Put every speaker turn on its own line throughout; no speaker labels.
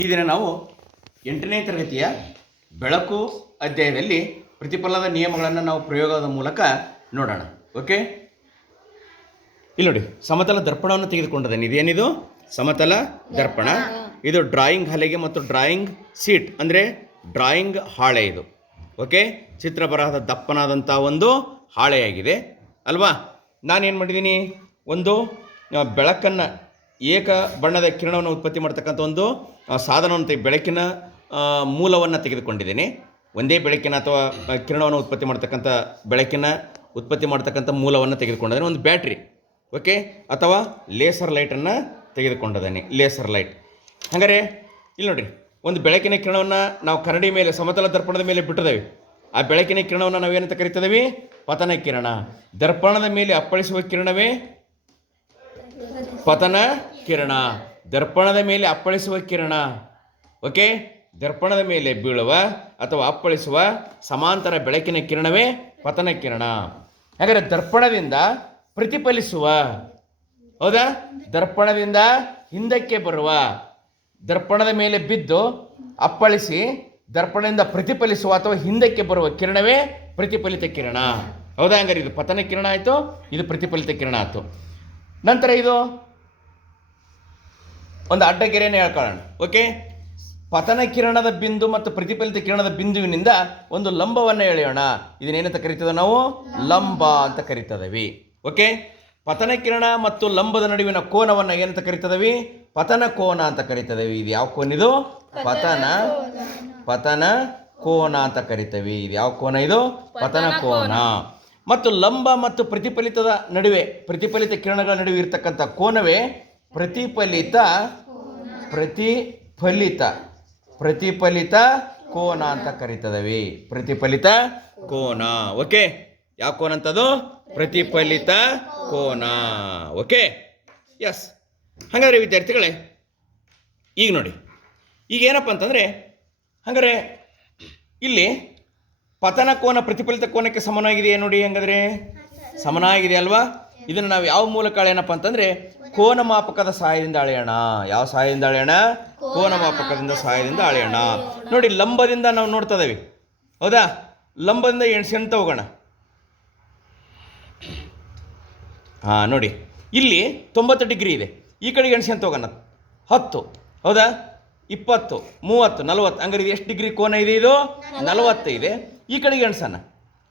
ಈ ದಿನ ನಾವು ಎಂಟನೇ ತರಗತಿಯ ಬೆಳಕು ಅಧ್ಯಾಯದಲ್ಲಿ ಪ್ರತಿಫಲದ ನಿಯಮಗಳನ್ನು ನಾವು ಪ್ರಯೋಗದ ಮೂಲಕ ನೋಡೋಣ. ಓಕೆ ಇಲ್ಲಿ ನೋಡಿ, ಸಮತಲ ದರ್ಪಣವನ್ನು ತೆಗೆದುಕೊಂಡಿದ್ದೇನೆ ಇದೇನಿದು? ಸಮತಲ ದರ್ಪಣ. ಇದು ಡ್ರಾಯಿಂಗ್ ಹಲೆಗೆ ಮತ್ತು ಡ್ರಾಯಿಂಗ್ ಸೀಟ್ ಅಂದರೆ ಡ್ರಾಯಿಂಗ್ ಹಾಳೆ ಇದು. ಓಕೆ ಚಿತ್ರ ಬರಹದ ದಪ್ಪನಾದಂಥ ಒಂದು ಹಾಳೆಯಾಗಿದೆ. ಅಲ್ವಾ? ನಾನೇನು ಮಾಡಿದ್ದೀನಿ ಒಂದು ಬೆಳಕನ್ನು ಏಕ ಬಣ್ಣದ ಕಿರಣವನ್ನು ಉತ್ಪತ್ತಿ ಮಾಡ್ತಕ್ಕಂಥ ಒಂದು ಸಾಧನವನ್ನು ಬೆಳಕಿನ ಮೂಲವನ್ನು ತೆಗೆದುಕೊಂಡಿದ್ದೀನಿ. ಒಂದೇ ಬೆಳಕಿನ ಅಥವಾ ಕಿರಣವನ್ನು ಉತ್ಪತ್ತಿ ಮಾಡ್ತಕ್ಕಂಥ ಬೆಳಕಿನ ಉತ್ಪತ್ತಿ ಮಾಡ್ತಕ್ಕಂಥ ಮೂಲವನ್ನು ತೆಗೆದುಕೊಂಡಿದ್ದೇನೆ. ಒಂದು ಬ್ಯಾಟ್ರಿ, ಓಕೆ? ಅಥವಾ ಲೇಸರ್ ಲೈಟನ್ನು ತೆಗೆದುಕೊಂಡಿದ್ದೇನೆ. Laser light. ಹಾಗಾದರೆ ಇಲ್ಲಿ ನೋಡಿರಿ, ಒಂದು ಬೆಳಕಿನ ಕಿರಣವನ್ನು ನಾವು ಕನ್ನಡಿ ಮೇಲೆ, ಸಮತಲ ದರ್ಪಣದ ಮೇಲೆ ಬಿಟ್ಟಿದ್ದೇವೆ. ಆ ಬೆಳಕಿನ ಕಿರಣವನ್ನು ನಾವೇನಂತ ಕರಿತಿದ್ದೀವಿ? ಪತನ ಕಿರಣ. ದರ್ಪಣದ ಮೇಲೆ ಅಪ್ಪಳಿಸುವ ಕಿರಣವೇ ಪತನ ಕಿರಣ, ದರ್ಪಣದ ಮೇಲೆ ಅಪ್ಪಳಿಸುವ ಕಿರಣ. ಓಕೆ? ದರ್ಪಣದ ಮೇಲೆ ಬೀಳುವ ಅಥವಾ ಅಪ್ಪಳಿಸುವ ಸಮಾಂತರ ಬೆಳಕಿನ ಕಿರಣವೇ ಪತನ ಕಿರಣ. ಹಾಗಾದರೆ ದರ್ಪಣದಿಂದ ಪ್ರತಿಫಲಿಸುವ, ಹೌದಾ? ದರ್ಪಣದಿಂದ ಹಿಂದಕ್ಕೆ ಬರುವ, ದರ್ಪಣದ ಮೇಲೆ ಬಿದ್ದು ಅಪ್ಪಳಿಸಿ ದರ್ಪಣದಿಂದ ಪ್ರತಿಫಲಿಸುವ ಅಥವಾ ಹಿಂದಕ್ಕೆ ಬರುವ ಕಿರಣವೇ ಪ್ರತಿಫಲಿತ ಕಿರಣ. ಹೌದಾ? ಹಂಗಾರೆ ಇದು ಪತನ ಕಿರಣ ಆಯಿತು, ಇದು ಪ್ರತಿಫಲಿತ ಕಿರಣ ಆಯಿತು. ನಂತರ ಇದು ಒಂದು ಅಡ್ಡಗೆರೆಯನ್ನು ಹೇಳ್ಕೊಳ್ಳೋಣ ಓಕೆ ಪತನ ಕಿರಣದ ಬಿಂದು ಮತ್ತು ಪ್ರತಿಫಲಿತ ಕಿರಣದ ಬಿಂದುವಿನಿಂದ ಒಂದು ಲಂಬವನ್ನು ಎಳೆಯೋಣ. ಇದನ್ನೇನಂತ ಕರಿತೇವೆ ನಾವು? ಲಂಬ ಅಂತ ಕರಿತದವಿ ಓಕೆ ಪತನ ಕಿರಣ ಮತ್ತು ಲಂಬದ ನಡುವಿನ ಕೋನವನ್ನು ಏನಂತ ಕರಿತದವಿ? ಪತನ ಕೋನ ಅಂತ ಕರಿತದವಿ. ಇದು ಯಾವ ಕೋನ ಇದು? ಪತನ ಪತನ ಕೋನ. ಅಂತ ಕರಿತವಿ. ಇದು ಯಾವ ಕೋನ ಇದು? ಪತನ ಕೋನ. ಮತ್ತು ಲಂಬ ಮತ್ತು ಪ್ರತಿಫಲಿತದ ನಡುವೆ, ಪ್ರತಿಫಲಿತ ಕಿರಣಗಳ ನಡುವೆ ಇರತಕ್ಕಂಥ ಕೋನವೇ ಪ್ರತಿಫಲಿತ ಪ್ರತಿಫಲಿತ. ಪ್ರತಿಫಲಿತ ಕೋನ ಅಂತ ಕರಿತದವಿ. ಪ್ರತಿಫಲಿತ ಕೋನ. ಓಕೆ? ಯಾವ ಕೋನ ಅಂತದು? ಪ್ರತಿಫಲಿತ ಕೋನ. ಓಕೆ? ಎಸ್ ಹಾಗಾದ್ರೆ ವಿದ್ಯಾರ್ಥಿಗಳೇ, ಈಗ ನೋಡಿ. ಈಗ ಏನಪ್ಪ ಅಂತಂದರೆ ಹಾಗಾದ್ರೆ ಇಲ್ಲಿ ಪತನ ಕೋನ ಪ್ರತಿಫಲಿತ ಕೋನಕ್ಕೆ ಸಮನಾಗಿದೆ ನೋಡಿ ಹಂಗಾದ್ರೆ? ಸಮನಾಗಿದೆ ಅಲ್ವಾ? ಇದನ್ನು ನಾವು ಯಾವ ಮೂಲಕ ಅಳೆಯೋಣಪ್ಪ ಅಂತಂದರೆ ಕೋನ ಮಾಪಕದ ಸಹಾಯದಿಂದ ಅಳೆಯೋಣ. ಯಾವ ಸಹಾಯದಿಂದ ಅಳೆಯೋಣ? ಕೋನ ಮಾಪಕದಿಂದ ಸಹಾಯದಿಂದ ಅಳೆಯೋಣ. ನೋಡಿ, ಲಂಬದಿಂದ ನಾವು ನೋಡ್ತಾ ಇದ್ದೀವಿ. ಹೌದಾ? ಲಂಬದಿಂದ ಎಣ್ಸ್ಕೊಂತ ಹೋಗೋಣ. ಹಾಂ, ನೋಡಿ. ಇಲ್ಲಿ ತೊಂಬತ್ತು ಡಿಗ್ರಿ ಇದೆ. ಈ ಕಡೆಗೆ ಎಣ್ಸ್ಕೊಂತ ಹೋಗೋಣ. ಹತ್ತು. ಹೌದಾ? ಇಪ್ಪತ್ತು ಮೂವತ್ತು ನಲವತ್ತು. ಹಂಗಾರೆ ಇದು ಎಷ್ಟು ಡಿಗ್ರಿ ಕೋನ ಇದೆ ಇದು? ನಲವತ್ತು. ಇದೆ. ಈ ಕಡೆಗೆ ಎಣ್ಸೋಣ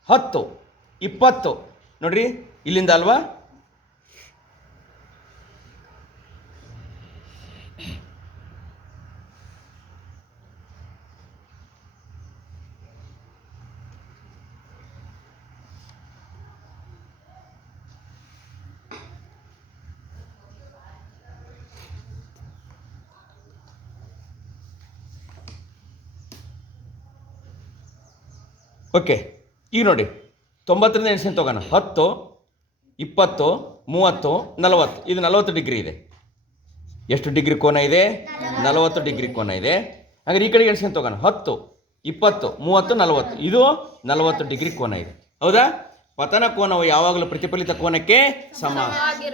ಹತ್ತು ಇಪ್ಪತ್ತು. ನೋಡ್ರಿ ಇಲ್ಲಿಂದ ಅಲ್ವಾ? ಓಕೆ ಈಗ ನೋಡಿ ತೊಂಬತ್ತರಿಂದ ಎಣ್ಸ್ಕೊಂತ ತಗೋಣ. ಹತ್ತು ಇಪ್ಪತ್ತು ಮೂವತ್ತು ನಲವತ್ತು. ಇದು ನಲವತ್ತು ಡಿಗ್ರಿ ಇದೆ. ಎಷ್ಟು ಡಿಗ್ರಿ ಕೋನ ಇದೆ? ನಲವತ್ತು ಡಿಗ್ರಿ ಕೋನ ಇದೆ. ಹಾಗಾದ್ರೆ ಈ ಕಡೆಗೆ ಎಣಿಸ್ಕೊಂಡು ತಗೋಣ. ಹತ್ತು ಇಪ್ಪತ್ತು ಮೂವತ್ತು ನಲವತ್ತು. ಇದು ನಲವತ್ತು ಡಿಗ್ರಿ ಕೋನ ಇದೆ. ಹೌದಾ? ಪತನ ಕೋನವು ಯಾವಾಗಲೂ ಪ್ರತಿಫಲಿತ ಕೋನಕ್ಕೆ ಸಮ.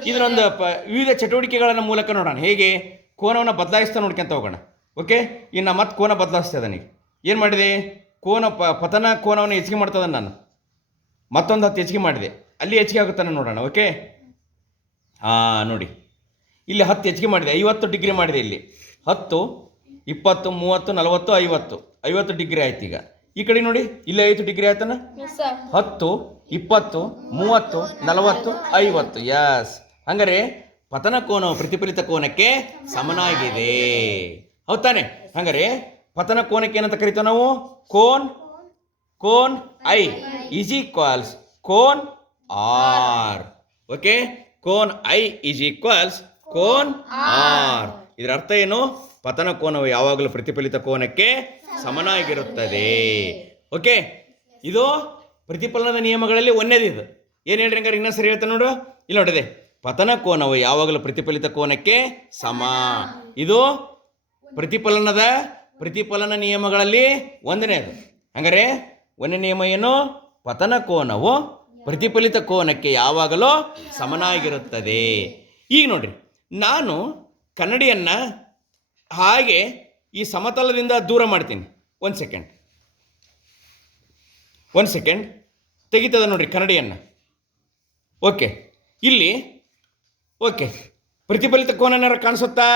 ಇದನ್ನೊಂದು ಪ ವಿವಿಧ ಚಟುವಟಿಕೆಗಳ ಮೂಲಕ ನೋಡೋಣ. ಹೇಗೆ? ಕೋನವನ್ನು ಬದಲಾಯಿಸ್ತಾ ನೋಡ್ಕೊಂತ ಹೋಗೋಣ. ಓಕೆ? ಇನ್ನು ಮತ್ತೆ ಕೋನ ಬದಲಾಯಿಸ್ತಾ ಇದ್ದಾನೆ ಏನು ಮಾಡಿದೆ? ಕೋನ ಪ ಪತನ ಕೋನವನ್ನು ಹೆಚ್ಚಿಗೆ ಮಾಡ್ತದ ನಾನು. ಮತ್ತೊಂದು ಹತ್ತು ಹೆಚ್ಚಿಗೆ ಮಾಡಿದೆ. ಅಲ್ಲಿ ಹೆಚ್ಚಿಗೆ ಆಗುತ್ತಾನೆ ನೋಡೋಣ ಓಕೆ? ಹಾಂ ನೋಡಿ. ಇಲ್ಲಿ ಹತ್ತು ಹೆಚ್ಚಿಗೆ ಮಾಡಿದೆ ಐವತ್ತು ಡಿಗ್ರಿ ಮಾಡಿದೆ ಇಲ್ಲಿ. ಹತ್ತು ಇಪ್ಪತ್ತು ಮೂವತ್ತು ನಲವತ್ತು ಐವತ್ತು. ಐವತ್ತು ಡಿಗ್ರಿ ಆಯ್ತು ಈಗ. ಈ ಕಡೆ ನೋಡಿ ಇಲ್ಲಿ ಐವತ್ತು ಡಿಗ್ರಿ ಆಯ್ತಾನ? ಹತ್ತು ಇಪ್ಪತ್ತು ಮೂವತ್ತು ನಲವತ್ತು ಐವತ್ತು. ಯಸ್ ಹಂಗಾರೆ ಪತನ ಕೋನವು ಪ್ರತಿಫಲಿತ ಕೋನಕ್ಕೆ ಸಮನಾಗಿದೆ. ಹೌದ್ ತಾನೆ? ಹಂಗಾರೆ ಪತನ ಕೋನಕ್ಕೆ ಏನಂತ ಕರಿತೇವೆ ನಾವು? ಕೋನ್ ಕೋನ್ ಐ. ಈಸ್ ಈಕ್ವಲ್ಸ್ ಕೋನ್ ಆರ್. ಓಕೆ ಕೋನ್ ಐ ಈಸ್ ಈಕ್ವಲ್ಸ್ ಕೋನ್ ಆರ್. ಇದರ ಅರ್ಥ ಏನು? ಪತನ ಕೋನವು ಯಾವಾಗಲೂ ಪ್ರತಿಫಲಿತ ಕೋನಕ್ಕೆ ಸಮನಾಗಿರುತ್ತದೆ. ಓಕೆ ಇದು ಪ್ರತಿಫಲನದ ನಿಯಮಗಳಲ್ಲಿ ಒಂದೇದು ಇದು. ಏನು ಹೇಳ್ರಿ ಹಂಗಾರೆ ಇನ್ನೊಂದು ಸರಿ ಹೇಳ್ತಾನೆ ನೋಡು. ಇಲ್ಲಿ ನೋಡಿದೆ. ಪತನ ಕೋನವು ಯಾವಾಗಲೂ ಪ್ರತಿಫಲಿತ ಕೋನಕ್ಕೆ ಸಮ. ಇದು ಪ್ರತಿಫಲನದ ಪ್ರತಿಫಲನ ನಿಯಮಗಳಲ್ಲಿ ಒಂದನೇದು. ಹಂಗಾರೆ ಒಂದನೇ ನಿಯಮ ಏನು? ಪತನ ಕೋನವು ಪ್ರತಿಫಲಿತ ಕೋನಕ್ಕೆ ಯಾವಾಗಲೂ ಸಮನಾಗಿರುತ್ತದೆ. ಈಗ ನೋಡ್ರಿ, ನಾನು ಕನ್ನಡಿಯನ್ನು ಹಾಗೆ ಈ ಸಮತಲದಿಂದ ದೂರ ಮಾಡ್ತೀನಿ. ಒಂದು ಸೆಕೆಂಡ್ ಒಂದು ಸೆಕೆಂಡ್ ತೆಗಿತದ ನೋಡ್ರಿ ಕನ್ನಡಿಯನ್ನು. ಓಕೆ ಇಲ್ಲಿ ಓಕೆ ಪ್ರತಿಫಲಿತ ಕೋನನಾರ ಕಾಣಿಸುತ್ತಾ?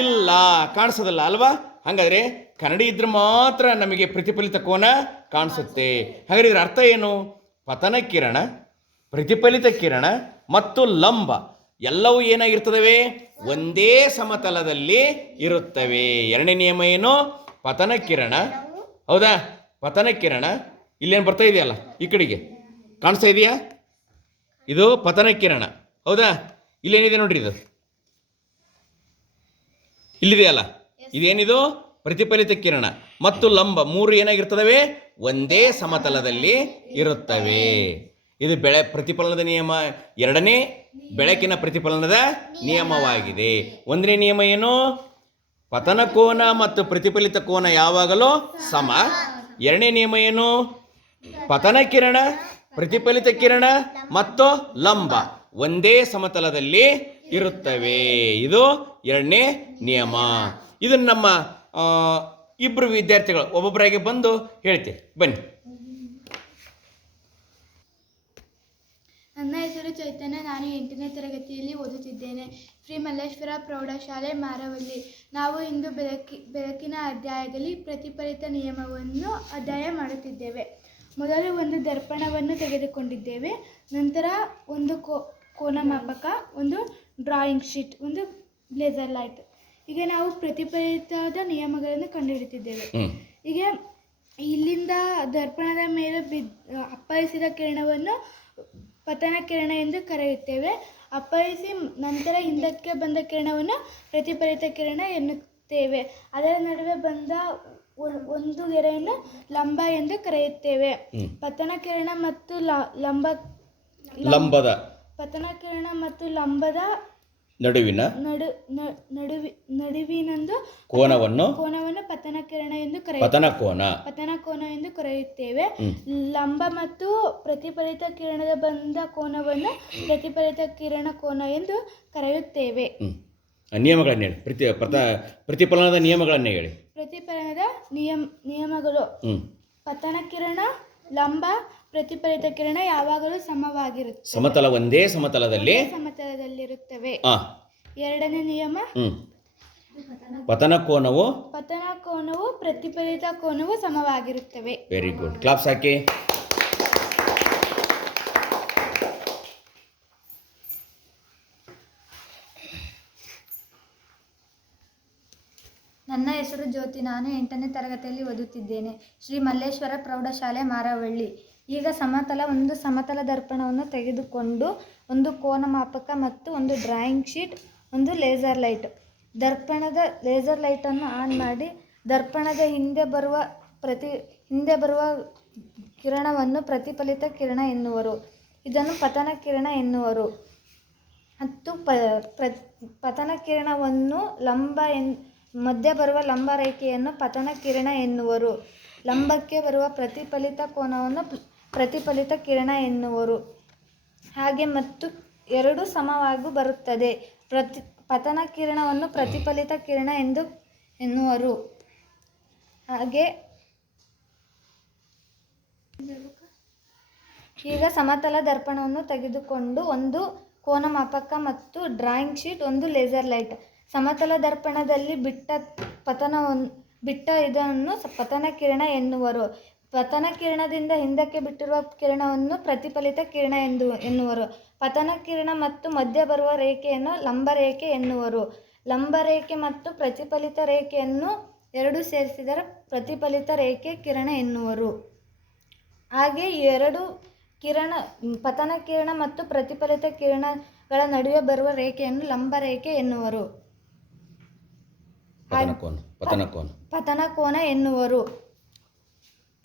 ಇಲ್ಲ, ಕಾಣಿಸೋದಲ್ಲ ಅಲ್ವಾ? ಹಾಗಾದರೆ ಕನ್ನಡಿ ಇದ್ರೆ ಮಾತ್ರ ನಮಗೆ ಪ್ರತಿಫಲಿತ ಕೋನ ಕಾಣಿಸುತ್ತೆ. ಹಾಗಾದ್ರೆ ಇದರ ಅರ್ಥ ಏನು? ಪತನ ಕಿರಣ, ಪ್ರತಿಫಲಿತ ಕಿರಣ ಮತ್ತು ಲಂಬ ಎಲ್ಲವೂ ಏನಾಗಿರ್ತದವೆ? ಒಂದೇ ಸಮತಲದಲ್ಲಿ ಇರುತ್ತವೆ. ಎರಡನೇ ನಿಯಮ ಏನು? ಪತನ ಕಿರಣ. ಹೌದಾ? ಪತನ ಕಿರಣ. ಇಲ್ಲೇನು ಬರ್ತಾ ಇದೆಯಲ್ಲ ಈ ಕಡೆಗೆ? ಕಾಣಿಸ್ತಾ ಇದೆಯಾ? ಇದು ಪತನ ಕಿರಣ. ಹೌದಾ? ಇಲ್ಲೇನಿದೆ ನೋಡ್ರಿ ಇದು? ಇಲ್ಲಿದೆಯಲ್ಲ? ಇದೇನಿದು? ಪ್ರತಿಫಲಿತ ಕಿರಣ. ಮತ್ತು ಲಂಬ ಮೂರು ಏನಾಗಿರ್ತದವೆ? ಒಂದೇ ಸಮತಲದಲ್ಲಿ ಇರುತ್ತವೆ. ಇದು ಬೆಳೆ ಪ್ರತಿಫಲನದ ನಿಯಮ. ಎರಡನೇ ಬೆಳಕಿನ ಪ್ರತಿಫಲನದ ನಿಯಮವಾಗಿದೆ. ಒಂದನೇ ನಿಯಮ ಏನು? ಪತನ ಕೋನ ಮತ್ತು ಪ್ರತಿಫಲಿತ ಕೋನ ಯಾವಾಗಲೂ ಸಮ. ಎರಡನೇ ನಿಯಮ ಏನು? ಪತನ ಕಿರಣ ಪ್ರತಿಫಲಿತ ಕಿರಣ ಮತ್ತು ಲಂಬ ಒಂದೇ ಸಮತಲದಲ್ಲಿ ಇರುತ್ತವೆ. ಇದು ಎರಡನೇ ನಿಯಮ. ಇದನ್ನು ನಮ್ಮ ಇಬ್ಬರು ವಿದ್ಯಾರ್ಥಿಗಳು ಒಬ್ಬೊಬ್ಬರಾಗಿ ಬಂದು ಹೇಳ್ತೀವಿ. ಬನ್ನಿ.
ನನ್ನ ಹೆಸರು ಚೈತನ್ಯ, ನಾನು ಎಂಟನೇ ತರಗತಿಯಲ್ಲಿ ಓದುತ್ತಿದ್ದೇನೆ. ಶ್ರೀ ಮಲ್ಲೇಶ್ವರ ಪ್ರೌಢಶಾಲೆ, ಮಾರವಳ್ಳಿ. ನಾವು ಇಂದು ಬೆಳಕಿ, ಬೆಳಕಿನ ಅಧ್ಯಾಯದಲ್ಲಿ ಪ್ರತಿಫಲಿತ ನಿಯಮವನ್ನು ಅಧ್ಯಾಯ ಮಾಡುತ್ತಿದ್ದೇವೆ. ಮೊದಲು ಒಂದು ದರ್ಪಣವನ್ನು ತೆಗೆದುಕೊಂಡಿದ್ದೇವೆ. ನಂತರ ಒಂದು ಕೋ ಕೋನ ಮಾಪಕ ಒಂದು ಡ್ರಾಯಿಂಗ್ ಶೀಟ್ ಒಂದು ಬ್ಲೇಸರ್ ಲೈಟ್ ಈಗ ನಾವು ಪ್ರತಿಫಲಿತದ ನಿಯಮಗಳನ್ನು ಕಂಡುಹಿಡಿತಿದ್ದೇವೆ. ಈಗ ಇಲ್ಲಿಂದ ದರ್ಪಣದ ಮೇಲೆ ಬಿದ್ ಅಪ್ಪಳಿಸಿದ ಕಿರಣವನ್ನು ಪತನ ಕಿರಣ ಎಂದು ಕರೆಯುತ್ತೇವೆ. ಅಪ್ಪಳಿಸಿ ನಂತರ ಹಿಂದಕ್ಕೆ ಬಂದ ಕಿರಣವನ್ನು ಪ್ರತಿಫಲಿತ ಕಿರಣ ಎನ್ನುತ್ತೇವೆ. ಅದರ ನಡುವೆ ಬಂದ ಒಂದು ಗೆರೆಯನ್ನು ಲಂಬ ಎಂದು ಕರೆಯುತ್ತೇವೆ. ಪತನ ಕಿರಣ ಮತ್ತು ಲ- ಲಂಬ
ಲಂಬದ.
ಪತನ ಕಿರಣ ಮತ್ತು ಲಂಬದ
ನಡುವಿನ
ನಡು ನ- ನಡುವಿ ನಡುವಿನೊಂದು
ಕೋನವನ್ನು
ಕೋನವನ್ನು ಪತನ ಕಿರಣ ಎಂದು ಕರೆಯುತ್ತೇವೆ.
ಪತನ ಕೋನ
ಪತನ ಕೋನ ಎಂದು ಕರೆಯುತ್ತೇವೆ.
ಹ್ಮ್.
ಲಂಬ ಮತ್ತು ಪ್ರತಿಫಲಿತ ಕಿರಣದ ಬಂದ ಕೋನವನ್ನು ಪ್ರತಿಫಲಿತ ಕಿರಣ ಕೋನ ಎಂದು ಕರೆಯುತ್ತೇವೆ.
ನಿಯಮಗಳನ್ನು ನಿಯಮಗಳನ್ನ ಹೇಳಿ. ಪ್ರತಿ ಪ್ರತ ಪ್ರತಿಫಲನದ ನಿಯಮಗಳನ್ನೇ ಹೇಳಿ.
ಪ್ರತಿಫಲನದ ನಿಯಮ ನಿಯಮಗಳು.
ಹ್ಞೂ
ಪತನ ಕಿರಣ ಲಂಬ ಪ್ರತಿಫಲಿತ ಕಿರಣ ಯಾವಾಗಲೂ ಸಮವಾಗಿರುತ್ತೆ
ಸಮತಲ ಒಂದೇ ಸಮತಲದಲ್ಲಿ
ಸಮತಲದಲ್ಲಿರುತ್ತವೆ.
ಆ.
ಎರಡನೇ ನಿಯಮ?
ಪತನ ಕೋನವು?
ಪತನ ಕೋನವು ಪ್ರತಿಫಲಿತ ಕೋನವು ಸಮವಾಗಿರುತ್ತವೆ.
ವೆರಿ ಗುಡ್ ಕ್ಲಾಪ್ಸ್ ಹಾಕಿ.
ನನ್ನ ಹೆಸರು ಜ್ಯೋತಿ. ನಾನು ಎಂಟನೇ ತರಗತಿಯಲ್ಲಿ ಓದುತ್ತಿದ್ದೇನೆ. ಶ್ರೀ ಮಲ್ಲೇಶ್ವರ ಪ್ರೌಢಶಾಲೆ ಮಾರವಳ್ಳಿ. ಈಗ ಸಮತಲ ಒಂದು ಸಮತಲ ದರ್ಪಣವನ್ನು ತೆಗೆದುಕೊಂಡು ಒಂದು ಕೋನ ಮಾಪಕ ಮತ್ತು ಒಂದು ಡ್ರಾಯಿಂಗ್ ಶೀಟ್ ಒಂದು ಲೇಸರ್ ಲೈಟ್ ದರ್ಪಣದ ಲೇಸರ್ ಲೈಟನ್ನು ಆನ್ ಮಾಡಿ, ದರ್ಪಣದ ಹಿಂದೆ ಬರುವ ಪ್ರತಿ, ಹಿಂದೆ ಬರುವ ಕಿರಣವನ್ನು ಪ್ರತಿಫಲಿತ ಕಿರಣ ಎನ್ನುವರು. ಇದನ್ನು ಪತನ ಕಿರಣ ಎನ್ನುವರು. ಮತ್ತು ಪ ಪತನ ಕಿರಣವನ್ನು ಲಂಬ ಎನ್, ಮಧ್ಯೆ ಬರುವ ಲಂಬ ರೇಖೆಯನ್ನು ಪತನ ಕಿರಣ ಎನ್ನುವರು. ಲಂಬಕ್ಕೆ ಬರುವ ಪ್ರತಿಫಲಿತ ಕೋನವನ್ನು ಪ್ರತಿಫಲಿತ ಕಿರಣ ಎನ್ನುವರು. ಹಾಗೆ ಮತ್ತು ಎರಡು ಸಮವಾಗೂ ಬರುತ್ತದೆ. ಪ್ರತಿ, ಪತನ ಕಿರಣವನ್ನು ಪ್ರತಿಫಲಿತ ಕಿರಣ ಎಂದು ಎನ್ನುವರು. ಹಾಗೆ ಈಗ ಸಮತಲ ದರ್ಪಣವನ್ನು ತೆಗೆದುಕೊಂಡು ಒಂದು ಕೋನ ಮಾಪಕ ಮತ್ತು ಡ್ರಾಯಿಂಗ್ ಶೀಟ್, ಒಂದು ಲೇಸರ್ ಲೈಟ್. ಸಮತಲ ದರ್ಪಣದಲ್ಲಿ ಬಿಟ್ಟ ಪತನವನ್ನು ಬಿಟ್ಟ ಇದನ್ನು ಪತನ ಕಿರಣ ಎನ್ನುವರು. ಪತನ ಕಿರಣದಿಂದ ಹಿಂದಕ್ಕೆ ಬಿಟ್ಟಿರುವ ಕಿರಣವನ್ನು ಪ್ರತಿಫಲಿತ ಕಿರಣ ಎಂದು ಎನ್ನುವರು. ಪತನ ಕಿರಣ ಮತ್ತು ಮಧ್ಯ ಬರುವ ರೇಖೆಯನ್ನು ಲಂಬ ರೇಖೆ ಎನ್ನುವರು. ಲಂಬ ರೇಖೆ ಮತ್ತು ಪ್ರತಿಫಲಿತ ರೇಖೆಯನ್ನು ಎರಡು ಸೇರಿಸಿದರೆ ಪ್ರತಿಫಲಿತ ರೇಖೆ ಕಿರಣ ಎನ್ನುವರು. ಹಾಗೆ ಎರಡು ಕಿರಣ ಪತನ ಕಿರಣ ಮತ್ತು ಪ್ರತಿಫಲಿತ ಕಿರಣಗಳ ನಡುವೆ ಬರುವ ರೇಖೆಯನ್ನು ಲಂಬ ರೇಖೆ ಎನ್ನುವರು
ಪತನ ಕೋನ
ಎನ್ನುವರು.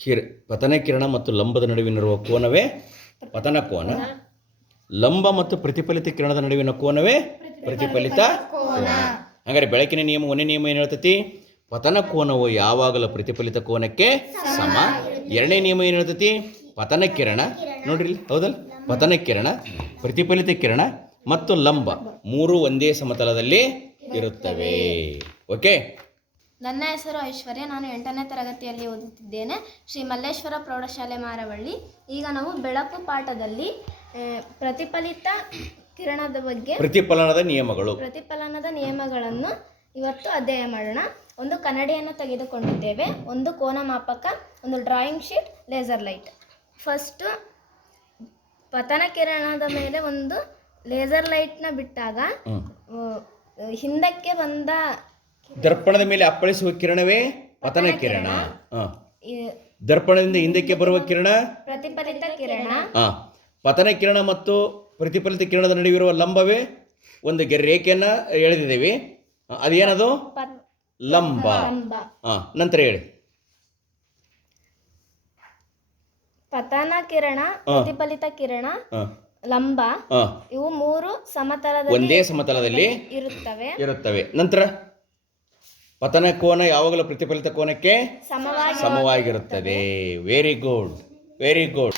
ಕಿರ ಪತನ ಕಿರಣ ಮತ್ತು ಲಂಬದ ನಡುವಿನಿರುವ ಕೋನವೇ? ಪತನ ಕೋನ. ಲಂಬ ಮತ್ತು ಪ್ರತಿಫಲಿತ ಕಿರಣದ ನಡುವಿನ ಕೋನವೇ? ಪ್ರತಿಫಲಿತ ಕೋನ. ಹಾಗಾದ್ರೆ ಬೆಳಕಿನ ನಿಯಮ ಒಂದೇ ನಿಯಮ ಏನು ಹೇಳ್ತತಿ? ಪತನ ಕೋನವು ಯಾವಾಗಲೂ ಪ್ರತಿಫಲಿತ ಕೋನಕ್ಕೆ ಸಮ. ಎರಡನೇ ನಿಯಮ ಏನು ಹೇಳ್ತತಿ? ಪತನ ಕಿರಣ. ನೋಡ್ರಿ ಹೌದಲ್ ಪತನ ಕಿರಣ ಪ್ರತಿಫಲಿತ ಕಿರಣ ಮತ್ತು ಲಂಬ ಮೂರು ಒಂದೇ ಸಮತಲದಲ್ಲಿ ಇರುತ್ತವೆ. ಓಕೆ?
ನನ್ನ ಹೆಸರು ಐಶ್ವರ್ಯ ನಾನು ಎಂಟನೇ ತರಗತಿಯಲ್ಲಿ ಓದುತ್ತಿದ್ದೇನೆ ಶ್ರೀ ಮಲ್ಲೇಶ್ವರ ಪ್ರೌಢಶಾಲೆ ಮಾರವಳ್ಳಿ. ಈಗ ನಾವು ಬೆಳಕು ಪಾಠದಲ್ಲಿ ಪ್ರತಿಫಲಿತ ಕಿರಣದ ಬಗ್ಗೆ
ಪ್ರತಿಫಲನದ ನಿಯಮಗಳು.
ಪ್ರತಿಫಲನದ ನಿಯಮಗಳನ್ನು ಇವತ್ತು ಅಧ್ಯಯನ ಮಾಡೋಣ. ಒಂದು ಕನ್ನಡಿಯನ್ನು ತೆಗೆದುಕೊಂಡಿದ್ದೇವೆ ಒಂದು ಕೋನ ಮಾಪಕ ಒಂದು drawing sheet laser light. First ಪತನ ಕಿರಣದ ಮೇಲೆ ಒಂದು ಲೇಸರ್ ಲೈಟ್ನ ಬಿಟ್ಟಾಗ ಹಿಂದಕ್ಕೆ ಬಂದ
ದರ್ಪಣದ ಮೇಲೆ ಅಪ್ಪಳಿಸುವ ಕಿರಣವೇ ಪತನ ಕಿರಣ. ದರ್ಪಣದಿಂದ ಹಿಂದಕ್ಕೆ ಬರುವ ಕಿರಣ?
ಪ್ರತಿಫಲಿತ ಕಿರಣ.
ಪತನ ಕಿರಣ ಮತ್ತು ಪ್ರತಿಫಲಿತ ಕಿರಣದ ನಡುವಿರುವ ಲಂಬವೇ? ಒಂದು ರೇಖೆಯನ್ನ ಎಳೆದಿದ್ದೇವೆ. ಅದೇನದು? ಲಂಬ.
ಲಂಬ.
ಹಾ ನಂತರ ಹೇಳಿ.
ಪತನ ಕಿರಣ ಪ್ರತಿಫಲಿತ ಕಿರಣ ಲಂಬ ಇವು ಮೂರು ಸಮತಲದಲ್ಲಿ
ಒಂದೇ ಸಮತಲದಲ್ಲಿ
ಇರುತ್ತವೆ.
ಇರುತ್ತವೆ. ನಂತರ? ಪತನ ಕೋನ ಯಾವಾಗಲೂ ಪ್ರತಿಫಲಿತ ಕೋನಕ್ಕೆ
ಸಮವಾಗಿ
ಸಮವಾಗಿರುತ್ತದೆ. ವೆರಿ ಗುಡ್ ವೆರಿ ಗುಡ್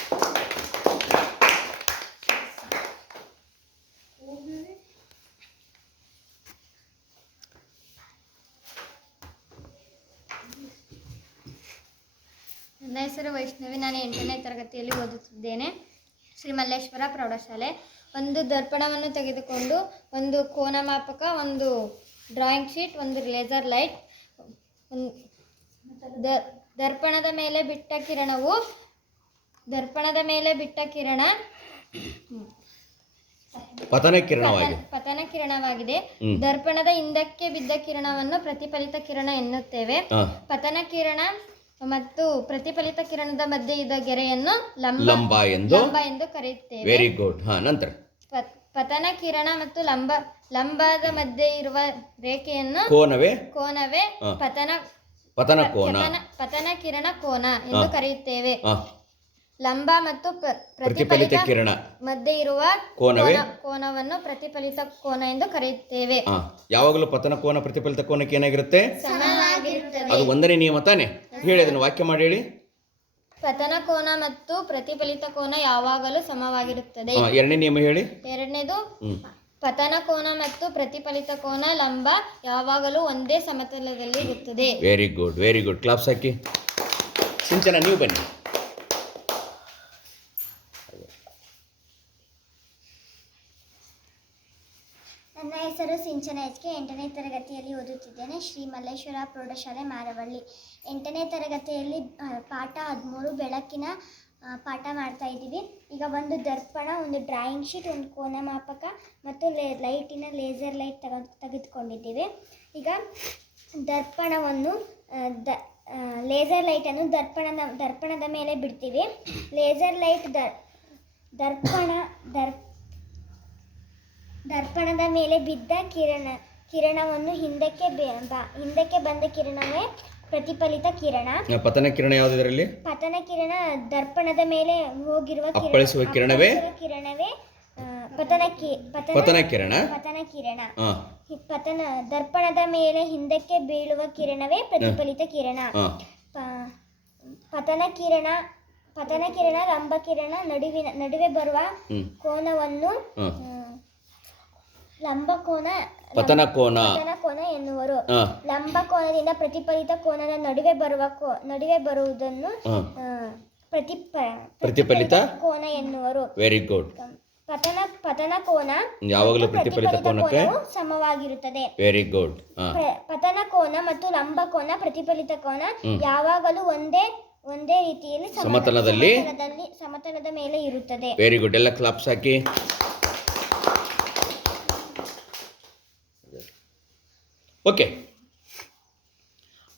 ನನ್ನ ಹೆಸರು ವೈಷ್ಣವಿ. ನಾನು ಎಂಟನೇ ತರಗತಿಯಲ್ಲಿ ಓದುತ್ತಿದ್ದೇನೆ. ಶ್ರೀ ಮಲ್ಲೇಶ್ವರ ಪ್ರೌಢಶಾಲೆ. ಒಂದು ದರ್ಪಣವನ್ನು ತೆಗೆದುಕೊಂಡು ಒಂದು ಕೋನ ಮಾಪಕ ಒಂದು ಡ್ರಾಯಿಂಗ್ ಶೀಟ್ ಒಂದು ಲೇಸರ್ ಲೈಟ್ ದರ್ಪಣದ ಮೇಲೆ ಬಿಟ್ಟ ಕಿರಣವು ದರ್ಪಣದ ಮೇಲೆ ಬಿಟ್ಟ ಕಿರಣ
ಪತನ ಕಿರಣವಾಗಿದೆ.
ಪತನ ಕಿರಣವಾಗಿದೆ. ದರ್ಪಣದ ಹಿಂದಕ್ಕೆ ಬಿದ್ದ ಕಿರಣವನ್ನು ಪ್ರತಿಫಲಿತ ಕಿರಣ ಎನ್ನುತ್ತೇವೆ. ಪತನ ಕಿರಣ ಮತ್ತು ಪ್ರತಿಫಲಿತ ಕಿರಣದ ಮಧ್ಯೆ ಇದ್ದ ಗೆರೆಯನ್ನು ಲಂಬ
ಲಂಬ ಎಂದು
ಕರೆಯುತ್ತೇವೆ.
ವೆರಿ ಗುಡ್ ಹಾ ನಂತರ.
ಪತನ ಕಿರಣ ಮತ್ತು ಲಂಬ ಲಂಬದ ಮಧ್ಯೆ ಇರುವ ರೇಖೆಯನ್ನು
ಕೋನವೇ?
ಕೋನವೇ. ಪತನ
ಪತನ ಕೋನ.
ಪತನ ಪತನ ಕಿರಣ ಕೋನ ಎಂದು ಕರೆಯುತ್ತೇವೆ. ಲಂಬ ಮತ್ತು
ಪ್ರತಿಫಲಿತ
ಪ್ರತಿಫಲಿತ
ಕಿರಣ.
ಮಧ್ಯೆ ಇರುವ
ಕೋನವೇ?
ಕೋನ- ಕೋನವನ್ನು ಪ್ರತಿಫಲಿತ ಕೋನ ಎಂದು ಕರೆಯುತ್ತೇವೆ.
ಯಾವಾಗಲೂ ಪತನ ಕೋನ ಪ್ರತಿಫಲಿತ ಕೋನಕ್ಕೆ ಏನಾಗಿರುತ್ತೆ? ಅದು ಒಂದನೇ ನಿಯಮ ತಾನೆ? ಹೇಳಿ ಅದನ್ನು ವಾಕ್ಯ ಮಾಡಿ ಹೇಳಿ.
ಪತನ ಕೋನ ಮತ್ತು ಪ್ರತಿಫಲಿತ ಕೋನ ಯಾವಾಗಲೂ ಸಮವಾಗಿರುತ್ತದೆ.
ಎರಡನೇ ನಿಯಮ ಹೇಳಿ.
ಎರಡನೇದು ಪತನ ಕೋನ ಮತ್ತು ಪ್ರತಿಫಲಿತ ಕೋನ ಲಂಬ ಯಾವಾಗಲೂ ಒಂದೇ ಸಮತಲದಲ್ಲಿ ಇರುತ್ತದೆ.
Very good very good claps ಹಾಕಿ ಸಿಂಚನ ನೀವು ಬನ್ನಿ.
ನನ್ನ ಹೆಸರು ಸಿಂಚನ ಎಚ್ ಕೆ ಎಂಟನೇ ತರಗತಿಯಲ್ಲಿ ಓದುತ್ತಿದ್ದೇನೆ. ಶ್ರೀ ಮಲ್ಲೇಶ್ವರ ಪ್ರೌಢಶಾಲೆ, ಮಾರವಳ್ಳಿ. ಎಂಟನೇ ತರಗತಿಯಲ್ಲಿ ಪಾಠ ಹದಿಮೂರು ಬೆಳಕಿನ ಪಾಠ ಮಾಡ್ತಾ ಇದ್ದೀವಿ. ಈಗ ಒಂದು ದರ್ಪಣ, ಒಂದು ಡ್ರಾಯಿಂಗ್ ಶೀಟ್ ಒಂದು ಕೋನ ಮಾಪಕ ಮತ್ತು ಲೇ, ಲೈಟಿನ ಲೇಸರ್ ಲೈಟ್ ತಗ, ತೆಗೆದುಕೊಂಡಿದ್ದೀವಿ. ಈಗ ದರ್ಪಣವನ್ನು ದ ಲೇಸರ್ ಲೈಟನ್ನು ದರ್ಪಣದ ದರ್ಪಣದ ಮೇಲೆ ಬಿಡ್ತೀವಿ. ಲೇಸರ್ ಲೈಟ್ ದರ್ ದರ್ಪಣ, ದರ್ಪ ದರ್ಪಣದ ಮೇಲೆ ಬಿದ್ದ ಕಿರಣ ಕಿರಣವನ್ನು ಹಿಂದಕ್ಕೆ ಹಿಂದಕ್ಕೆ ಬಂದ ಕಿರಣವೇ ಪ್ರತಿಫಲಿತ ಕಿರಣ.
ಪತನ ಕಿರಣ ಯಾವುದರಲ್ಲಿ
ಪತನ ಕಿರಣ ದರ್ಪಣದ ಮೇಲೆ ಹೋಗಿರುವ
ಅಪ್ಪಳಿಸುವ ಕಿರಣವೇ?
ಕಿರಣವೇ ಪತನ ಕಿ ಪತನ
ಪತನ ಕಿರಣ?
ಪತನ ಕಿರಣ. ಪತನ ದರ್ಪಣದ ಮೇಲೆ ಹಿಂದಕ್ಕೆ ಬೀಳುವ ಕಿರಣವೇ ಪ್ರತಿಫಲಿತ ಕಿರಣ. ಪತನ ಕಿರಣ ಪತನ ಕಿರಣ ಲಂಬ ಕಿರಣ ನಡುವಿನ ನಡುವೆ ಬರುವ ಕೋನವನ್ನು
ಹಾ
ಆ, ಲಂಬ ಕೋನ
ಪತನ ಕೋನ
ಪತನ ಕೋನ ಎನ್ನುವರು. ಲಂಬ ಕೋನದಿಂದ ಪ್ರತಿಫಲಿತ ಕೋನದ ನಡುವೆ ಬರುವ ಕೋ ನಡುವೆ ಬರುವುದನ್ನು
ಹಾ.
ಆ, ಪ್ರತಿಪ
ಪ್ರತಿಫಲಿತ
ಕೋನ ಎನ್ನುವರು.
ವೆರಿ ಗುಡ್
ಪತನ ಪತನ ಕೋನ
ಯಾವಾಗಲೂ ಪ್ರತಿಫಲಿತ ಕೋನಕ್ಕೆ
ಕೋನವು ಸಮವಾಗಿರುತ್ತದೆ.
ವೆರಿ ಗುಡ್
ಪ್ರ- ಪತನ ಕೋನ ಮತ್ತು ಲಂಬ ಕೋನ ಪ್ರತಿಫಲಿತ ಕೋನ ಯಾವಾಗಲೂ ಒಂದೇ ಒಂದೇ ರೀತಿಯಲ್ಲಿ ಸಮ-
ಸಮತಲದಲ್ಲಿ?
ಸಮತಲದಲ್ಲಿ ಸಮತಲದ ಮೇಲೆ ಇರುತ್ತದೆ.
ವೆರಿ ಗುಡ್ ಎಲ್ಲ ಕ್ಲಾಪ್ಸ್ ಹಾಕಿ. ಓಕೆ.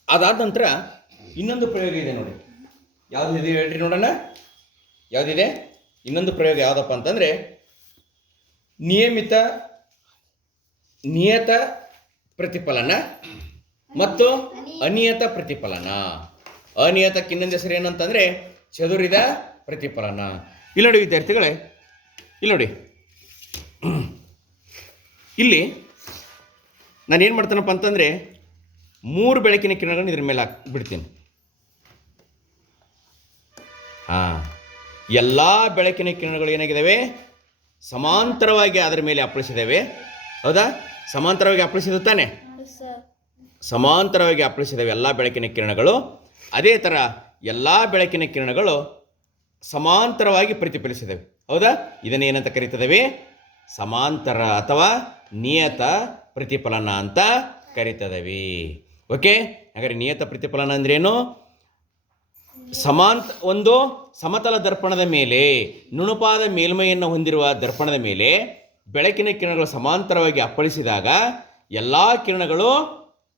ಅದಾದ ನಂತರ ಇನ್ನೊಂದು ಪ್ರಯೋಗ ಇದೆ ನೋಡಿ. ಯಾವುದಿದೆ ಹೇಳ್ರಿ ನೋಡೋಣ. ಯಾವುದಿದೆ? ಇನ್ನೊಂದು ಪ್ರಯೋಗ ಯಾವುದಪ್ಪ ಅಂತಂದರೆ, ನಿಯಮಿತ, ನಿಯತ ಪ್ರತಿಫಲನ ಮತ್ತು ಅನಿಯತ ಪ್ರತಿಫಲನ. ಅನಿಯತಕ್ಕೆ ಇನ್ನೊಂದು ಹೆಸರು ಏನಂತಂದರೆ, ಚದುರಿದ ಪ್ರತಿಫಲನ. ಇಲ್ಲಿ ನೋಡಿ ವಿದ್ಯಾರ್ಥಿಗಳೇ, ಇಲ್ಲಿ ನೋಡಿ. ಇಲ್ಲಿ ನಾನು ಏನು ಮಾಡ್ತೇನಪ್ಪ ಅಂತಂದರೆ ಮೂರು ಬೆಳಕಿನ ಕಿರಣಗಳನ್ನು ಇದ್ರ ಮೇಲೆ ಹಾಕಿ ಬಿಡ್ತೀನಿ ಹಾಂ, ಎಲ್ಲ ಬೆಳಕಿನ ಕಿರಣಗಳು ಏನಾಗಿದ್ದಾವೆ ಸಮಾಂತರವಾಗಿ ಅದರ ಮೇಲೆ ಅಪ್ಪಳಿಸಿದ್ದಾವೆ ಹೌದಾ? ಸಮಾಂತರವಾಗಿ ಅಪ್ಪಳಿಸಿದ ತಾನೆ? ಸಮಾಂತರವಾಗಿ ಅಪ್ಪಳಿಸಿದ್ದಾವೆ ಎಲ್ಲ ಬೆಳಕಿನ ಕಿರಣಗಳು. ಅದೇ ಥರ ಎಲ್ಲ ಬೆಳಕಿನ ಕಿರಣಗಳು ಸಮಾಂತರವಾಗಿ ಪ್ರತಿಫಲಿಸಿದವೆ. ಹೌದಾ? ಇದನ್ನೇನಂತ ಕರೀತದವೆ? ಸಮಾಂತರ ಅಥವಾ ನಿಯತ ಪ್ರತಿಫಲನ ಅಂತ ಕರಿತದವಿ. ಓಕೆ ಹಾಗಾದ್ರೆ ನಿಯತ ಪ್ರತಿಫಲನ ಅಂದ್ರೇನು? ಸಮಾಂತ ಒಂದು ಸಮತಲ ದರ್ಪಣದ ಮೇಲೆ, ನುಣುಪಾದ ಮೇಲ್ಮೈಯನ್ನು ಹೊಂದಿರುವ ದರ್ಪಣದ ಮೇಲೆ ಬೆಳಕಿನ ಕಿರಣಗಳು ಸಮಾಂತರವಾಗಿ ಅಪ್ಪಳಿಸಿದಾಗ ಎಲ್ಲ ಕಿರಣಗಳು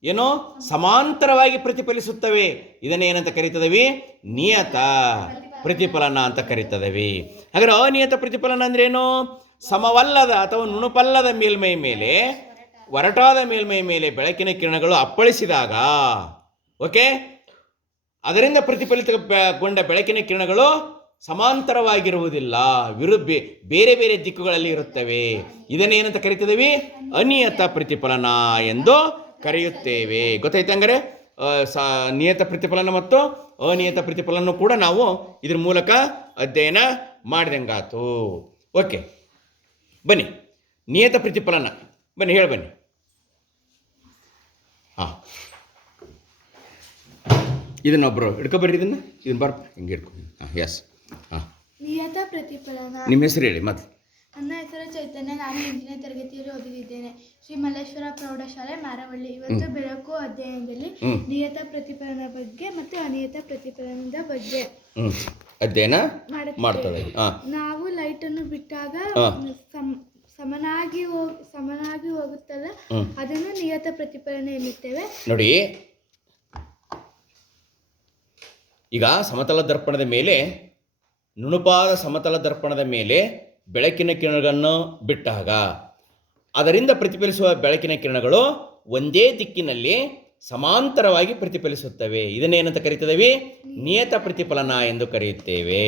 ಏನು? ಸಮಾಂತರವಾಗಿ ಪ್ರತಿಫಲಿಸುತ್ತವೆ. ಇದನ್ನೇನಂತ ಕರಿತದವಿ? ನಿಯತ ಪ್ರತಿಫಲನ ಅಂತ ಕರಿತದವಿ. ಹಾಗಾದ್ರೆ ಅನಿಯತ ಪ್ರತಿಫಲನ ಅಂದ್ರೇನು? ಸಮವಲ್ಲದ ಅಥವಾ ನುಣುಪಲ್ಲದ ಮೇಲ್ಮೈ ಮೇಲೆ ಒರಟಾದ ಮೇಲ್ಮೈ ಮೇಲೆ ಬೆಳಕಿನ ಕಿರಣಗಳು ಅಪ್ಪಳಿಸಿದಾಗ ಓಕೆ? ಅದರಿಂದ ಪ್ರತಿಫಲಿತಗೊಂಡ ಬೆಳಕಿನ ಕಿರಣಗಳು ಸಮಾಂತರವಾಗಿರುವುದಿಲ್ಲ. ವಿರುದ್ಧ ಬೇರೆ ಬೇರೆ ದಿಕ್ಕುಗಳಲ್ಲಿ ಇರುತ್ತವೆ. ಇದನ್ನೇನಂತ ಕರಿತಿದ್ದೀವಿ? ಅನಿಯತ ಪ್ರತಿಫಲನ ಎಂದು ಕರೆಯುತ್ತೇವೆ. ಗೊತ್ತಾಯ್ತು ಹಂಗಾರೆ? ಆ, ಸ ನಿಯತ ಪ್ರತಿಫಲನ ಮತ್ತು ಅನಿಯತ ಪ್ರತಿಫಲನ ಕೂಡ ನಾವು ಇದ್ರ ಮೂಲಕ ಅಧ್ಯಯನ ಮಾಡಿದಂಗಾತು ಓಕೆ. ಬನ್ನಿ. ನಿಯತ ಪ್ರತಿಫಲನ. ಬನ್ನಿ ಹೇಳಿ ಬನ್ನಿ. ಹಾಂ ಇದನ್ನೊಬ್ಬರು ಹಿಡ್ಕೊಬರ್ರಿ ಇದನ್ನು. ಇದನ್ನ ಬರ್. ಹಿಂಗೆ ಹಿಡ್ಕೊ. ಹಾಂ ಎಸ್ ಹಾಂ
ನಿಯತ ಪ್ರತಿಫಲನ.
ನಿಮ್ಮ ಹೆಸರು ಹೇಳಿ ಮತ್ತೆ
ನನ್ನ ಹೆಸರು ಚೈತನ್ಯ. ನಾನು ಎಂಟನೇ ತರಗತಿಯಲ್ಲಿ ಓದಿದ್ದೇನೆ ಶ್ರೀ ಮಲ್ಲೇಶ್ವರ ಪ್ರೌಢಶಾಲೆ ಮಾರವಳ್ಳಿ. ಇವತ್ತು ಬೆಳಕು ಅಧ್ಯಯನದಲ್ಲಿ. ನಿಯತ ಪ್ರತಿಫಲನ ಬಗ್ಗೆ ಮತ್ತು ಅನಿಯತ ಪ್ರತಿಫಲನದ ಬಗ್ಗೆ.
ಅಧ್ಯಯನ. ಮಾಡ್ತದೆ.
ನಾವು ಲೈಟ್ ಅನ್ನು ಬಿಟ್ಟಾಗ ಸಮನಾಗಿ ಹೋಗ್ ಸಮನಾಗಿ ಹೋಗುತ್ತಲ್ಲ. ಅದನ್ನು ನಿಯತ ಪ್ರತಿಫಲನ ಎನ್ನುತ್ತೇವೆ.
ನೋಡಿ ಈಗ ಸಮತಲ ದರ್ಪಣದ ಮೇಲೆ ನುಣುಪಾದ ಸಮತಲ ದರ್ಪಣದ ಮೇಲೆ ಬೆಳಕಿನ ಕಿರಣಗಳನ್ನು ಬಿಟ್ಟಾಗ ಅದರಿಂದ ಪ್ರತಿಫಲಿಸುವ ಬೆಳಕಿನ ಕಿರಣಗಳು ಒಂದೇ ದಿಕ್ಕಿನಲ್ಲಿ ಸಮಾಂತರವಾಗಿ ಪ್ರತಿಫಲಿಸುತ್ತವೆ. ಇದನ್ನೇನಂತ ಕರೀತದವಿ? ನಿಯತ ಪ್ರತಿಫಲನ ಎಂದು ಕರೆಯುತ್ತೇವೆ.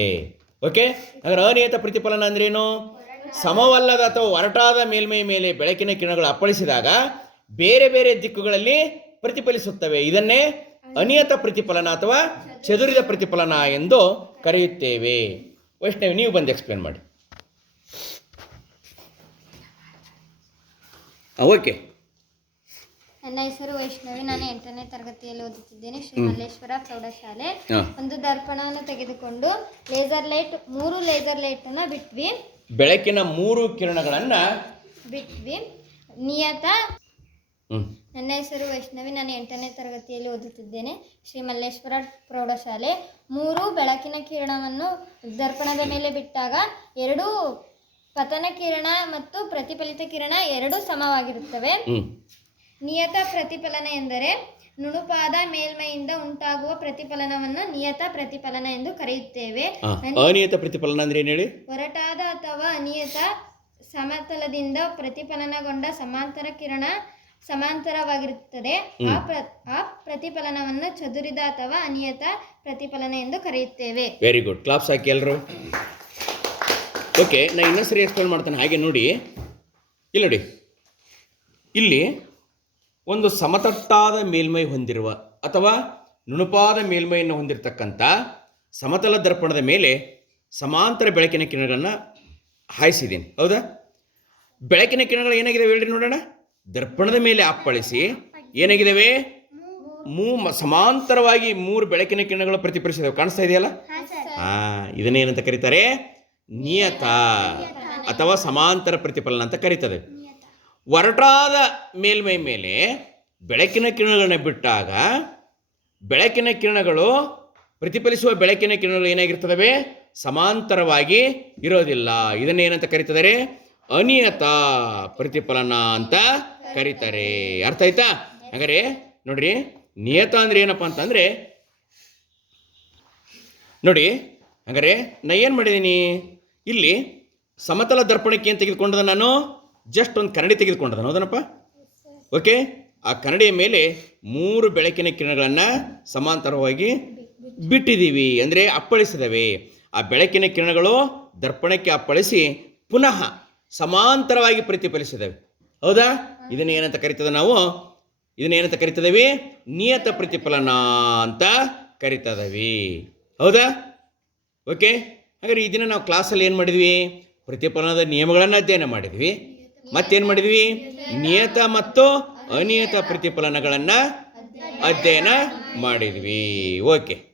ಓಕೆ? ಹಾಗಾದ್ರೆ ಅನಿಯತ ಪ್ರತಿಫಲನ ಅಂದ್ರೇನು? ಸಮವಲ್ಲದ ಅಥವಾ ಒರಟಾದ ಮೇಲ್ಮೈ ಮೇಲೆ ಬೆಳಕಿನ ಕಿರಣಗಳು ಅಪ್ಪಳಿಸಿದಾಗ ಬೇರೆ ಬೇರೆ ದಿಕ್ಕುಗಳಲ್ಲಿ ಪ್ರತಿಫಲಿಸುತ್ತವೆ. ಇದನ್ನೇ ಅನಿಯತ ಪ್ರತಿಫಲನ ಅಥವಾ ಚದುರಿದ ಪ್ರತಿಫಲನ ಎಂದು ಕರೆಯುತ್ತೇವೆ. ವೈಷ್ಣವಿ ನೀವು ಬಂದು ಎಕ್ಸ್ಪ್ಲೇನ್ ಮಾಡಿ. ಓಕೆ
ನನ್ನ ಹೆಸರು ವೈಷ್ಣವಿ. ನಾನು ಎಂಟನೇ ತರಗತಿಯಲ್ಲಿ ಓದುತ್ತಿದ್ದೇನೆ. ಶ್ರೀ ಮಲ್ಲೇಶ್ವರ ಪ್ರೌಢಶಾಲೆ. ಒಂದು ದರ್ಪಣವನ್ನು ತೆಗೆದುಕೊಂಡು ಲೇಸರ್ ಲೈಟ್ ಮೂರು ಲೇಸರ್ ಲೈಟ್ ಅನ್ನ ಬಿಟ್ವಿ.
ಬೆಳಕಿನ ಮೂರು ಕಿರಣಗಳನ್ನು
ಬಿಟ್ವಿ. ನಿಯತ. ನನ್ನ ಹೆಸರು ವೈಷ್ಣವಿ. ನಾನು ಎಂಟನೇ ತರಗತಿಯಲ್ಲಿ ಓದುತ್ತಿದ್ದೇನೆ. ಶ್ರೀ ಮಲ್ಲೇಶ್ವರ ಪ್ರೌಢಶಾಲೆ. ಮೂರು ಬೆಳಕಿನ ಕಿರಣವನ್ನು ದರ್ಪಣದ ಮೇಲೆ ಬಿಟ್ಟಾಗ ಎರಡು ಪತನ ಕಿರಣ ಮತ್ತು ಪ್ರತಿಫಲಿತ ಕಿರಣ ಎರಡು ಸಮವಾಗಿರುತ್ತವೆ. ನಿಯತ ಪ್ರತಿಫಲನ ಎಂದರೆ ನುಣುಪಾದ ಮೇಲ್ಮೈಯಿಂದ ಉಂಟಾಗುವ ಪ್ರತಿಫಲನವನ್ನು ನಿಯತ ಪ್ರತಿಫಲನ ಎಂದು ಕರೆಯುತ್ತೇವೆ.
ಅನಿಯತ ಪ್ರತಿಫಲನ ಅಂದ್ರೆ ಏನು ಹೇಳಿ?
ಒರಟಾದ ಅಥವಾ ಅನಿಯತ ಸಮತಲದಿಂದ ಪ್ರತಿಫಲನಗೊಂಡ ಸಮಾಂತರ ಕಿರಣ ಸಮಾಂತರವಾಗಿರುತ್ತದೆ. ಆ ಪ್ರ ಆ ಪ್ರತಿಫಲನವನ್ನು ಚದುರಿದ ಅಥವಾ ಅನಿಯತ ಪ್ರತಿಫಲನ ಎಂದು ಕರೆಯುತ್ತೇವೆ.
ವೆರಿ ಗುಡ್ ಕ್ಲಾಪ್ಸ್ ಹಾಕಿ ಎಲ್ಲರೂ ಓಕೆ ನಾನು ಇನ್ನೊಂದ್ಸರಿ ಎಕ್ಸ್ಪ್ಲೇನ್ ಮಾಡ್ತೇನೆ. ಹಾಗೆ ನೋಡಿ. ಇಲ್ಲಿ ನೋಡಿ. ಇಲ್ಲಿ ಒಂದು ಸಮತಟ್ಟಾದ ಮೇಲ್ಮೈ ಹೊಂದಿರುವ ಅಥವಾ ನುಣುಪಾದ ಮೇಲ್ಮೈಯನ್ನು ಹೊಂದಿರತಕ್ಕಂಥ ಸಮತಲ ದರ್ಪಣದ ಮೇಲೆ ಸಮಾಂತರ ಬೆಳಕಿನ ಕಿರಣಗಳನ್ನು ಹಾಯಿಸಿದ್ದೀನಿ. ಹೌದಾ? ಬೆಳಕಿನ ಕಿರಣಗಳು ಏನಾಗಿದೆ ಹೇಳ್ರಿ ನೋಡೋಣ? ದರ್ಪಣದ ಮೇಲೆ ಅಪ್ಪಳಿಸಿ ಏನಾಗಿದ್ದಾವೆ ಮೂ ಸಮಾಂತರವಾಗಿ ಮೂರು ಬೆಳಕಿನ ಕಿರಣಗಳು ಪ್ರತಿಫಲಿಸಿದವು. ಕಾಣಿಸ್ತಾ ಇದೆಯಲ್ಲ? ಹಾಂ, ಇದನ್ನೇನಂತ ಕರೀತಾರೆ? ನಿಯತ ಅಥವಾ ಸಮಾಂತರ ಪ್ರತಿಫಲನ ಅಂತ ಕರೀತದೆ. ಒರಟಾದ ಮೇಲ್ಮೈ ಮೇಲೆ ಬೆಳಕಿನ ಕಿರಣಗಳನ್ನ ಬಿಟ್ಟಾಗ ಬೆಳಕಿನ ಕಿರಣಗಳು ಪ್ರತಿಫಲಿಸುವ ಬೆಳಕಿನ ಕಿರಣಗಳು ಏನಾಗಿರ್ತದವೆ? ಸಮಾಂತರವಾಗಿ ಇರೋದಿಲ್ಲ. ಇದನ್ನೇನಂತ ಕರೀತಿದ್ದಾರೆ ಅನಿಯತ ಪ್ರತಿಫಲನ ಅಂತ ಕರೀತಾರೆ. ಅರ್ಥ ಆಯ್ತಾ? ಹಾಗಾದ್ರೆ ನೋಡ್ರಿ, ನಿಯತ ಅಂದ್ರೆ ಏನಪ್ಪ ಅಂತಂದ್ರೆ, ನೋಡಿ, ಹಾಗಾದ್ರೆ ನಾ ಏನು ಮಾಡಿದ್ದೀನಿ? ಇಲ್ಲಿ ಸಮತಲ ದರ್ಪಣಕ್ಕೆ ಏನು ತೆಗೆದುಕೊಂಡದ ನಾನು? ಜಸ್ಟ್ ಒಂದು ಕನ್ನಡಿ ತೆಗೆದುಕೊಂಡದ ಹೌದನಪ್ಪ? ಓಕೆ ಆ ಕನ್ನಡಿಯ ಮೇಲೆ ಮೂರು ಬೆಳಕಿನ ಕಿರಣಗಳನ್ನು ಸಮಾಂತರವಾಗಿ ಬಿಟ್ಟಿದ್ದೀವಿ. ಅಂದರೆ ಅಪ್ಪಳಿಸಿದವೆ. ಆ ಬೆಳಕಿನ ಕಿರಣಗಳು ದರ್ಪಣಕ್ಕೆ ಅಪ್ಪಳಿಸಿ ಪುನಃ ಸಮಾಂತರವಾಗಿ ಪ್ರತಿಫಲಿಸಿದವೆ. ಹೌದಾ? ಇದನ್ನ ಏನಂತ ಕರಿತದೆ ನಾವು? ಇದನ್ನ ಏನಂತ ಕರಿತದವಿ? ನಿಯತ ಪ್ರತಿಫಲನ ಅಂತ ಕರಿತದವಿ. ಹೌದಾ? ಓಕೆ ಹಾಗಾದ್ರೆ ಈ ದಿನ ನಾವು ಕ್ಲಾಸಲ್ಲಿ ಏನು ಮಾಡಿದ್ವಿ? ಪ್ರತಿಫಲನದ ನಿಯಮಗಳನ್ನು ಅಧ್ಯಯನ ಮಾಡಿದ್ವಿ. ಮತ್ತೇನು ಮಾಡಿದ್ವಿ? ನಿಯತ ಮತ್ತು ಅನಿಯತ ಪ್ರತಿಫಲನಗಳನ್ನು ಅಧ್ಯಯನ ಮಾಡಿದ್ವಿ. ಓಕೆ.